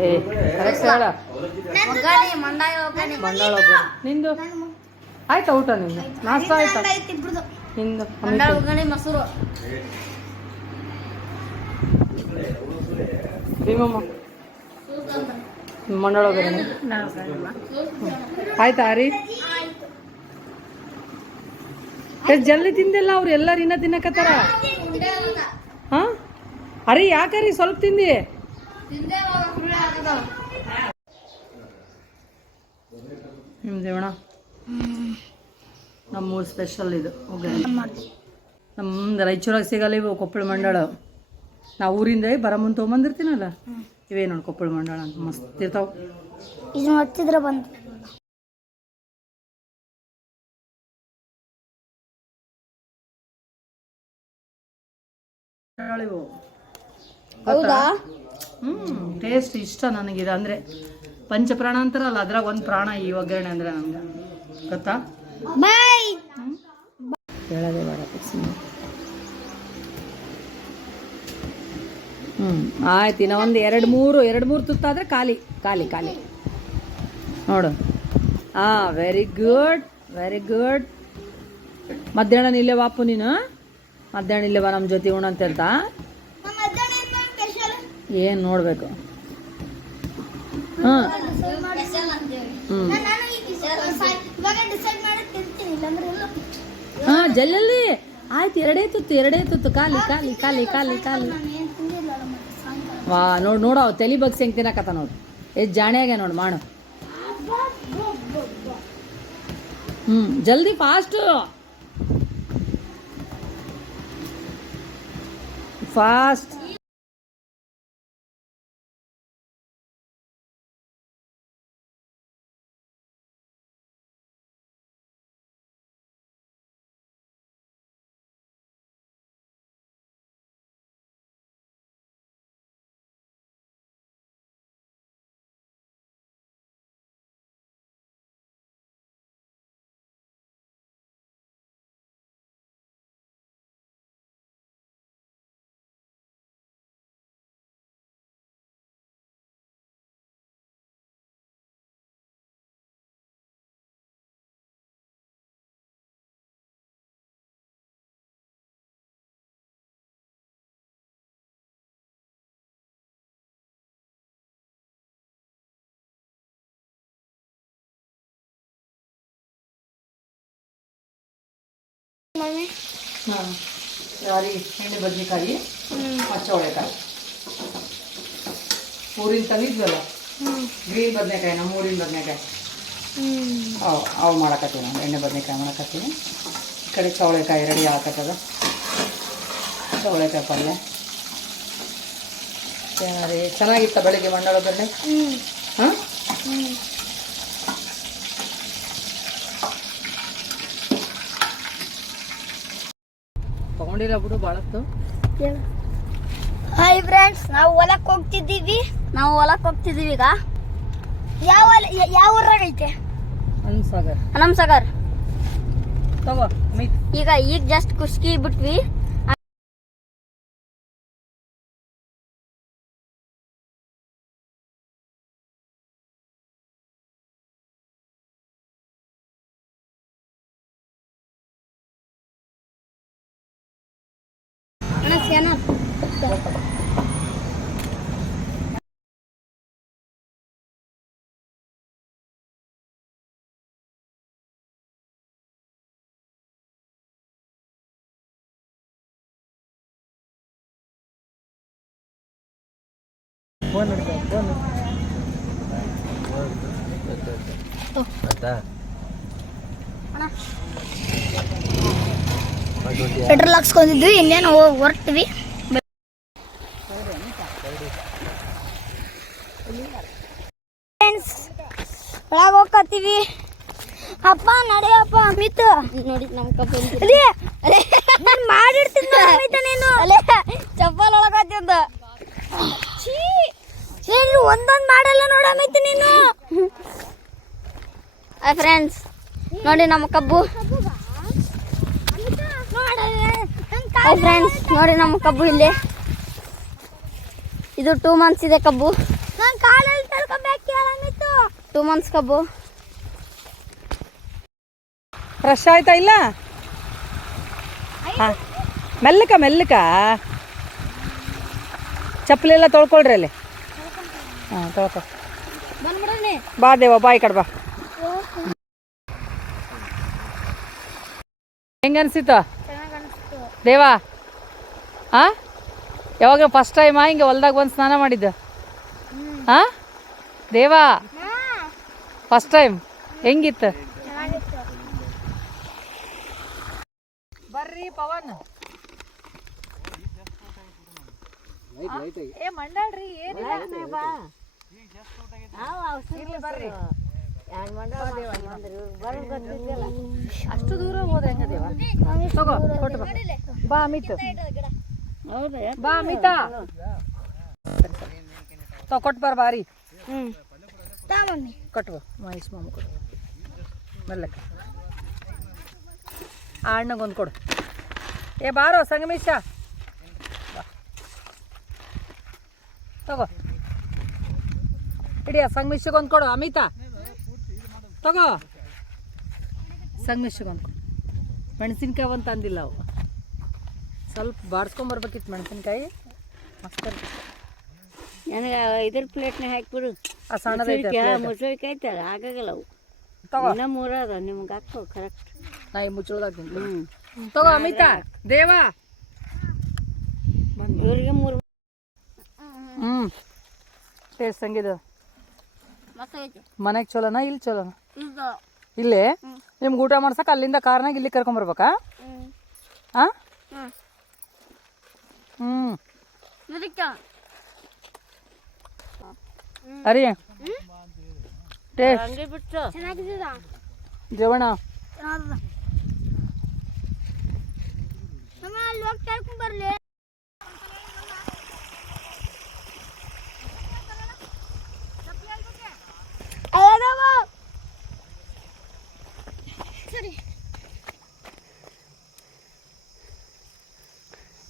ಏ ಕರೆಕ್ಟ್ ಹೇಳ. ಒಗ್ಗರಣೆ ಮಂಡಾಯ ಒಗ್ಗರಣೆ ಮಂಡಾಳ. ನಿಂದು ಆಯ್ತಾ ಊಟ ನಿಂದು? ನಾಷ್ಟ ಆಯ್ತಾ? ನಿಂದು ಮಂಡಾಳ ಒಗ್ಗರಣೆ ಮೊಸರು. ಭೀಮಮ್ಮ. ಮಂಡಳ ಒಗ್ಗರಣೆ ಆಯ್ತಾ ರೀ ಎಷ್ಟು ಜಲ್ದಿ ತಿಂದಿಲ್ಲ ಅವ್ರು ಎಲ್ಲರೂ ಇನ್ನ ತಿನ್ನಕತ್ತಾರ? ಹಾ? ಅರಿ ಯಾಕರಿ ಸ್ವಲ್ಪ ತಿಂದಿ? ನಿಮ್ದೇವಣ ನಮ್ಮೂರು ಸ್ಪೆಷಲ್ ಇದು. ಓಕೆ ನಮ್ದು ರಾಯಚೂರಾಗ ಸಿಗಲ್ಲ ಇವು ಕೊಪ್ಪಳ ಮಂಡಳ. ನಾವು ಊರಿಂದ ಬರ ಮುಂದೆ ತೊಗೊಂಬಂದಿರ್ತೀನಲ್ಲ? ಇವೇ ನೋಡಿ ಕೊಪ್ಪಳ ಮಂಡಳ ಅಂತ ಮಸ್ತ್ ಇರ್ತಾವ. ಇದು ಹಚ್ಚಿದ್ರೆ ಬಂದು. ಮಂಡಾಳ ಇವು ಹೌದಾ ಹ್ಞೂ ಟೇಸ್ಟ್ ಇಷ್ಟ ನನಗಿದೆ ಅಂದ್ರೆ ಪಂಚಪ್ರಾಣ ಅಂತಾರಲ್ಲ ಅದ್ರಾಗ ಒಂದು ಪ್ರಾಣ ಈ ಒಗ್ಗರಣೆ ಅಂದ್ರೆ ನಮ್ಗೆ ಗೊತ್ತಾ? ಹೇಳೋದೇ ಹ್ಞೂ ಆಯ್ತು ಇನ್ನ ಒಂದು ಎರಡು ಮೂರು ಎರಡು ಮೂರು ತುತ್ತಾದ್ರೆ ಖಾಲಿ ಖಾಲಿ ಖಾಲಿ. ನೋಡು. ಹಾಂ ವೆರಿ ಗುಡ್ ವೆರಿ ಗುಡ್ ಮಧ್ಯಾಹ್ನ ಇಲ್ಲೇ ವಾಪು ನೀನು ಮಧ್ಯಾಹ್ನ ಇಲ್ಲೇ ಬಾ ನಮ್ಮ ಜೊತೆ ಉಣ ಅಂತ ಹೇಳ್ತಾ? ಏನು ನೋಡಬೇಕು? ಹಾಂ. ಹ್ಞೂ ಹಾಂ ಜಲ್ಲಲ್ಲಿ. ಆಯ್ತು ಎರಡೇ ತುತ್ತು ಎರಡೇ ತುತ್ತು. ಕಾಲಿ ಕಾಲಿ ಕಾಲಿ ಕಾಲಿ ಕಾಲಿ ವಾ ನೋಡು ನೋಡು ಅವ್ ತಲೆ ಬಗ್ಸಿ ಹೆಂಗೆ ತಿನ್ನಕತ್ತ ನೋಡು ಎಷ್ಟು ಜಾಣ್ಯಾಗೆ ನೋಡು ಮಾಡು. ಹ್ಞೂ ಜಲ್ದಿ ಫಾಸ್ಟು Last. ಫಾಸ್ಟ್ ಹಾಂ ಯಾರಿ ಎಣ್ಣೆ ಬದನೆಕಾಯಿ ಹಚ್ಚವಳೆಕಾಯಿ ಊರಿನ ತಂದಿದ್ವಲ್ಲ ಗ್ರೀನ್ ಬದನೆಕಾಯಿ ನಮ್ಮ ಊರಿನ ಬದನೆಕಾಯಿ ಅವು ಅವು ಮಾಡಕತ್ತೀವಿ ನಾವು ಎಣ್ಣೆ ಬದನೆಕಾಯಿ ಮಾಡಕತ್ತೀವಿ ಈ ಕಡೆ ಚವಳೆಕಾಯಿ ರೆಡಿ ಆಗಕತ್ತದ ಚವಳೆಕಾಯಿ ಪಲ್ಯ ಯಾರೇ ಚೆನ್ನಾಗಿತ್ತ ಬೆಳಿಗ್ಗೆ ಮಂಡಳ ಒಗ್ಗರಣೆ ಹಾಂ ತಗೊಂಡಿಲ್ಲ ಬಿಡು ಬಾಳತ್ತು. ಹಾಯ್ ಫ್ರೆಂಡ್ಸ್ ನಾವು ಹೊಲಕ್ಕೆ ಹೋಗ್ತಿದ್ದೀವಿ. ನಾವು ಹೊಲಕ್ಕೆ ಹೋಗ್ತಿದ್ದೀವಿ ಈಗ. ಯಾವ ಯಾವ ಊರಾಗ ಐತೆ? ಅನ್ಸಾಗರ್ ನಮ್ ಸಾಗರ್. ತಗೋ ಈಗ ಈಗ ಜಸ್ಟ್ ಕುಸ್ಕಿ ಬಿಟ್ವಿ. ಪೆಟ್ರೋಲ್ ಹಾಕ್ಸ್ಕೊಂಡಿದ್ವಿ, ಇನ್ನೇನು ಹೊರಟ್ವಿ. ಒಳಗೆ ಹೋಗ್ಕತ್ತೀವಿ. ಅಪ್ಪ, ನಡೆಯಪ್ಪ, ಅಮಿತ್. ನೋಡಿ ನಮ್ಮ ಕಪ್ಪ ಮಾಡಿರ್ತೀನಿ ಚಪ್ಪಲ್ ಚಪ್ಪಲ್ ಒಳಗತ್ತಿಂದ ಒಂದೊಂದು ಮಾಡಲ್ಲ ನೋಡಮೈತಿ ನೀನು. ನೀನು ಫ್ರೆಂಡ್ಸ್ ನೋಡಿ ನಮ್ಮ ಕಬ್ಬು. ಹಾಯ್ ಫ್ರೆಂಡ್ಸ್ ನೋಡಿ ನಮ್ಮ ಕಬ್ಬು ಇಲ್ಲಿ. ಇದು ಟೂ ಮಂತ್ಸ್ ಇದೆ ಕಬ್ಬು. ಟೂ ಮಂತ್ಸ್ ಕಬ್ಬು. ಫ್ರೆಶ್ ಆಯ್ತಾ ಇಲ್ಲ? ಹಾಂ. ಮೆಲ್ಲಕ ಮೆಲ್ಲಕ. ಚಪ್ಪಲಿ ಎಲ್ಲ ತೊಳ್ಕೊಳ್ರಿ ಅಲ್ಲಿ. ಹಾಂ ತೊಳ್ಕೊ ಬಾ ದೇವ ಬಾ ಈ ಕಡೆ ಬಾ. ಹೆಂಗ ಅನ್ಸಿತ್ತು ದೇವಾ ಆ? ಯಾವಾಗ ಫಸ್ಟ್ ಟೈಮಾ ಹಿಂಗೆ ಹೊಲ್ದಾಗ ಬಂದು ಸ್ನಾನ ಮಾಡಿದ್ದು? ಹಾ ದೇವಾ ಫಸ್ಟ್ ಟೈಮ್ ಹೆಂಗಿತ್ತು? ಚೆನ್ನಾಗಿತ್ತು. ಬರ್ರಿ ಪವನ್. ಏ ಮಂಡಳ್ರಿ ಏನಿಲ್ಲ ಇರ್ಲಿ ಬರ್ರಿ. ಅಷ್ಟು ದೂರ ಹೋದ್ರೆ ಹೆಂಗ ದೇವ? ತಗೋ ಕೊಟ್ಟು ಬಾ. ಅಮಿತ್ ಬಾ ಅಮಿತ ತಗೋ ಕೊಟ್ಟು ಬರ್ ಬಾರಿ. ಹ್ಞೂ ತಾ ಮಮ್ಮಿ. ಕೊಟ್ಟು ಬಾ. ಮಹೇಶ್ ಮಾಮ ಕೊಡು. ಬರ್ಲಕ್ಕ ಆ ಅಣ್ಣಗೊಂದು ಕೊಡು. ಏ ಬಾರೋ ಸಂಗಮೇಶ. ತಗೋ. ಇಡಿಯ ಆ ಸಂಗಮೇಶಗೊಂದು ಕೊಡು ಅಮಿತಾ. ತಗೋ. ಸಂಗಮೇಶಗೊಂದು ಕೊಡು ಮೆಣಸಿನ್ಕಾಯಿ ಒಂದು ತಂದಿಲ್ಲ ಅವು. ಸ್ವಲ್ಪ ಬಾಡ್ಸ್ಕೊಂಬರ್ಬೇಕಿತ್ತು ಮೆಣಸಿನ್ಕಾಯಿ. ಮಸ್ತ್. ನನಗೆ ಇದ್ರ ಪ್ಲೇಟ್ನ ಹಾಕ್ಬಿಡು. ಆ ಸಣ್ಣದೈತೆ. ಐತಲ್ಲ ಆಗಾಗಲ್ಲ ಅವು. ತಗೋ. ಇನ್ನ ಮೂರ ಅದ ನಿಮ್ಗೆ ಹಾಕೋ ಕರೆಕ್ಟ್ ನಾ ಈ ಮುಚ್ಚಳದಾಗ ತಗೋ ಅಮಿತಾ ದೇವಾ. ಇವ್ರಿಗೆ ಮೂರು ಹ್ಞೂ ಟೇಸ್ಟ್ ಹಂಗಿದೆ ಮನೆಗೆ ಚಲೋನಾ, ಇಲ್ಲಿ ಚಲೋನಾ? ಇಲ್ಲೇ? ನಿಮ್ಗೆ ಊಟ ಮಾಡ್ಸಕ್ಕೆ ಅಲ್ಲಿಂದ ಕಾರ್ನಾಗ ಇಲ್ಲಿ ಕರ್ಕೊಂಬರ್ಬೇಕಾ ಹಾಂ ಹ್ಞೂ ಅರಿ. ಜೀವಣ ಬರ್ಲಿ.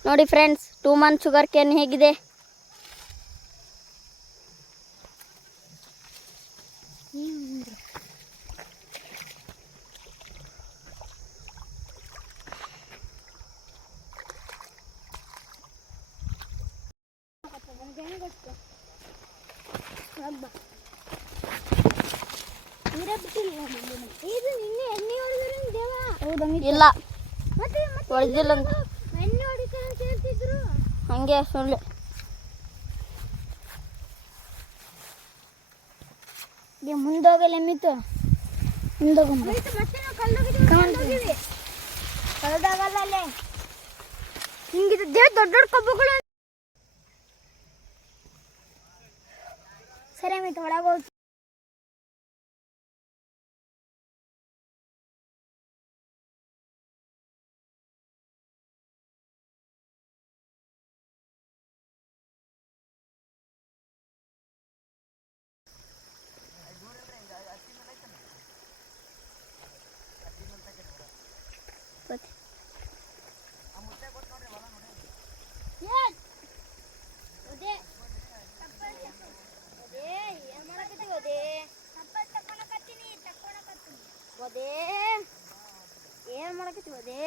ನೋಡಿ friends two month sugar cane ಹೇಗಿದೆ? ಇಲ್ಲ. ಹೊಡೆದಿಲ್ಲ ಅಂತ. ಹಂಗೆ ಸುಳ್ಳು. ಮುಂದೋಗಲ್ಲ ಎಮ್ಮಿತ್ತು ಮುಂದೋಗ ಕಳೆದಾಗಲ್ಲ ಅಲ್ಲೇ. ದೇವ್ ದೊಡ್ಡ ದೊಡ್ಡ ಕಬ್ಬುಗಳು. ಸರಿ ಅಮಿತ್ ಒಳಗೆ ಹೋಗಿ. ಏನ್ ಮಾಡಕತ್ತಿ ಅದೇ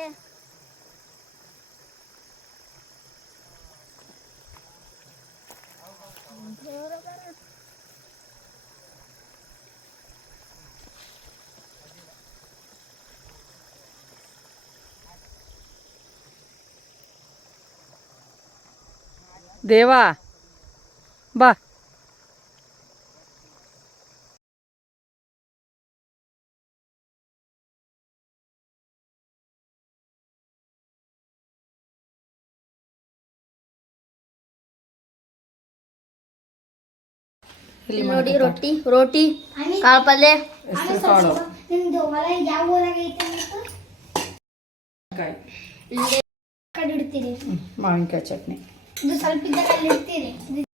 ದೇವಾ ಬಾ. ಇಲ್ಲಿ ನೋಡಿ ರೊಟ್ಟಿ ರೋಟಿ ಕಾಳು ಪಲ್ಯ. ಹೆಸರು ಕಾಳು. ಯಾವ ಊರಾಗ ಐತೆ ಇಲ್ಲಿ ಕಡೆ ಇಡ್ತೀರಿ. ಮಾವಿನಕಾಯಿ ಚಟ್ನಿ. ಇದು ಸ್ವಲ್ಪ ಇದ್ದಾಗ ಅಲ್ಲಿ ಇಡ್ತೀರಿ.